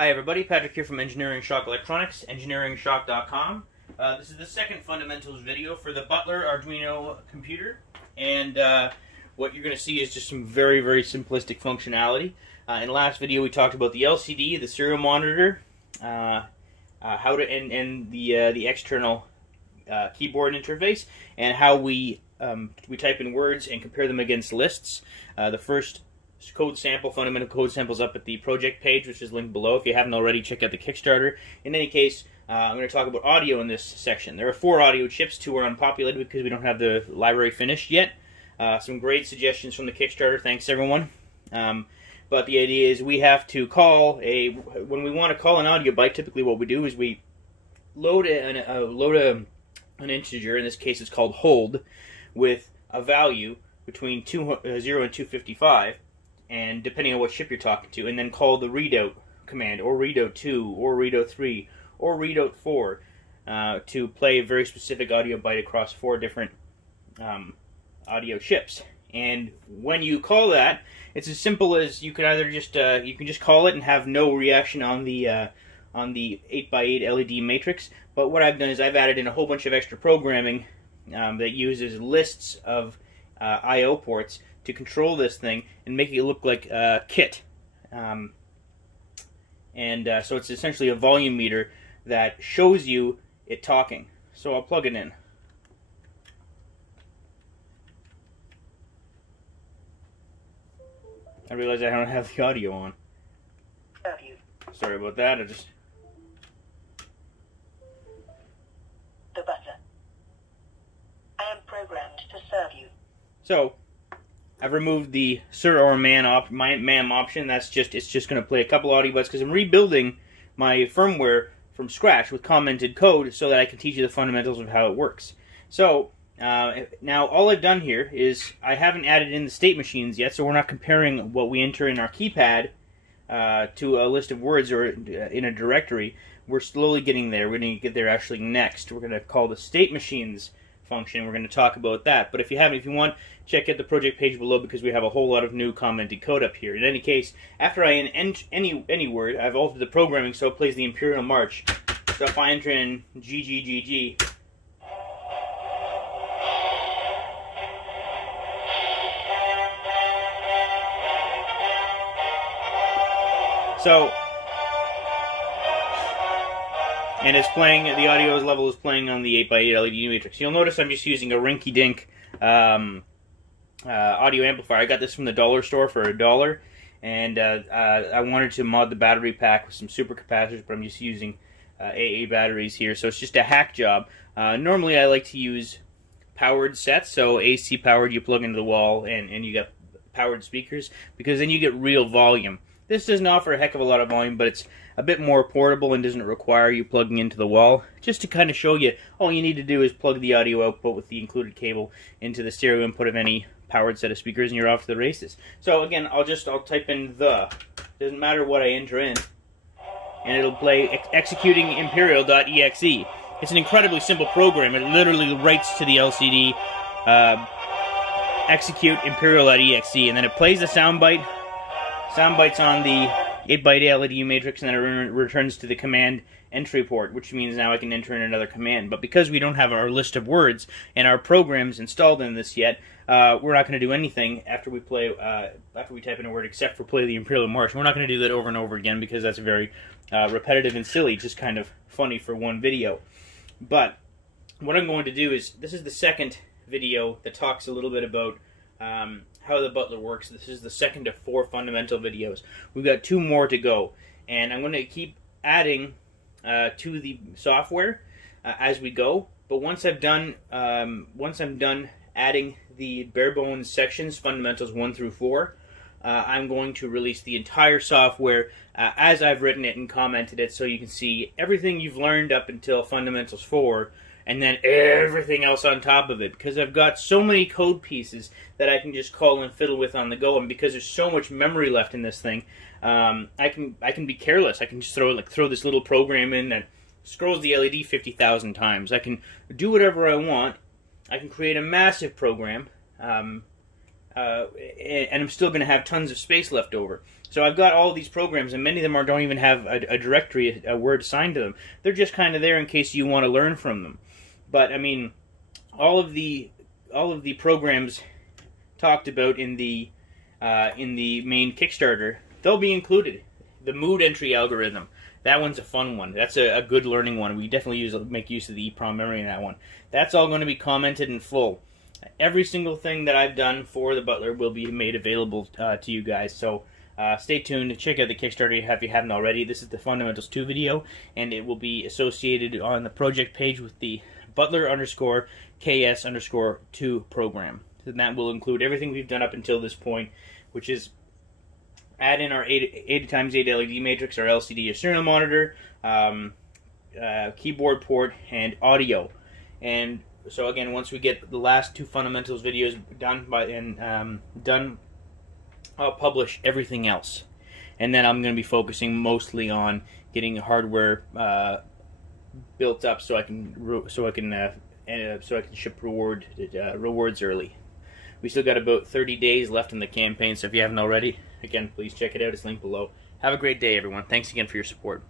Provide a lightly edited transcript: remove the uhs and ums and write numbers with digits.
Hi everybody, Patrick here from Engineering Shock Electronics, engineeringshock.com. This is the second fundamentals video for the Butler Arduino computer, and what you're going to see is just some very simplistic functionality. In the last video we talked about the LCD, the serial monitor, how to and the external keyboard interface, and how we type in words and compare them against lists. The first code sample, fundamental code samples up at the project page, which is linked below. If you haven't already, check out the Kickstarter. In any case, I'm going to talk about audio in this section. There are 4 audio chips. 2 are unpopulated because we don't have the library finished yet. Some great suggestions from the Kickstarter. Thanks, everyone. But the idea is we have to call when we want to call an audio byte, typically what we do is we load an integer, in this case it's called hold, with a value between 0 and 255, and depending on what chip you're talking to, and then call the readout command, or readout 2, or readout 3, or readout 4, to play a very specific audio byte across 4 different audio chips. And when you call that, it's as simple as you can either just you can just call it and have no reaction on the 8x8 LED matrix. But what I've done is I've added in a whole bunch of extra programming that uses lists of I/O ports to control this thing and make it look like a kit. So it's essentially a volume meter that shows you it talking. So I'll plug it in. I realize I don't have the audio on. Sorry about that. The Butler. I am programmed to serve you. So I've removed the Sir or Ma'am option. It's just going to play a couple audio bytes because I'm rebuilding my firmware from scratch with commented code so that I can teach you the fundamentals of how it works. So now all I've done here is I haven't added in the state machines yet, so we're not comparing what we enter in our keypad to a list of words or in a directory. We're slowly getting there. We're going to get there actually next. We're going to call the state machines function. We're going to talk about that. But if you want, check out the project page below because we have a whole lot of new commented code up here. In any case, after I enter any word, I've altered the programming so it plays the Imperial March. So if I enter in GGGG, and it's playing, the audio level is playing on the 8x8 LED matrix. You'll notice I'm just using a rinky-dink audio amplifier. I got this from the dollar store for $1, and I wanted to mod the battery pack with some super capacitors, but I'm just using AA batteries here, so it's just a hack job. Normally I like to use powered sets, so AC powered, you plug into the wall and you get powered speakers, because then you get real volume. This doesn't offer a heck of a lot of volume, but it's a bit more portable and doesn't require you plugging into the wall. Just to kind of show you, all you need to do is plug the audio output with the included cable into the stereo input of any powered set of speakers, and you're off to the races. So again, I'll type in doesn't matter what I enter in, and it'll play executing imperial.exe. It's an incredibly simple program. It literally writes to the LCD execute imperial.exe, and then it plays the soundbite's on the 8x8 LED matrix, and then it returns to the command entry port, which means now I can enter in another command. But because we don't have our list of words and our programs installed in this yet, we're not going to do anything after we type in a word except for play the Imperial March. We're not going to do that over and over again because that's very repetitive and silly, just kind of funny for one video. But what I'm going to do is, this is the second video that talks a little bit about how the Butler works. This is the second of 4 fundamental videos. We've got 2 more to go, and I'm going to keep adding to the software as we go. But once I'm done adding the bare bones sections, fundamentals 1 through 4, I'm going to release the entire software as I've written it and commented it, so you can see everything you've learned up until fundamentals 4. And then everything else on top of it, because I've got so many code pieces that I can just call and fiddle with on the go, and because there's so much memory left in this thing, I can be careless. I can just throw this little program in that scrolls the LED 50,000 times. I can do whatever I want. I can create a massive program and I'm still going to have tons of space left over. So I've got all these programs, and many of them don't even have a directory, a word assigned to them. They're just kind of there in case you want to learn from them. But I mean, all of the programs talked about in the main Kickstarter, they'll be included. The mood entry algorithm, that one's a fun one. That's a good learning one. We definitely make use of the EEPROM memory in that one. That's all going to be commented in full. Every single thing that I've done for the Butler will be made available to you guys. So stay tuned. Check out the Kickstarter if you haven't already. This is the Fundamentals 2 video, and it will be associated on the project page with the Butler_KS_2 program. And that will include everything we've done up until this point, which is add in our 8x8 LED matrix, our LCD, or serial monitor, keyboard port, and audio. And so again, once we get the last 2 fundamentals videos done, I'll publish everything else. And then I'm going to be focusing mostly on getting hardware built up so I can ship rewards early. We still got about 30 days left in the campaign, so if you haven't already, again, please check it out. It's linked below. Have a great day, everyone. Thanks again for your support.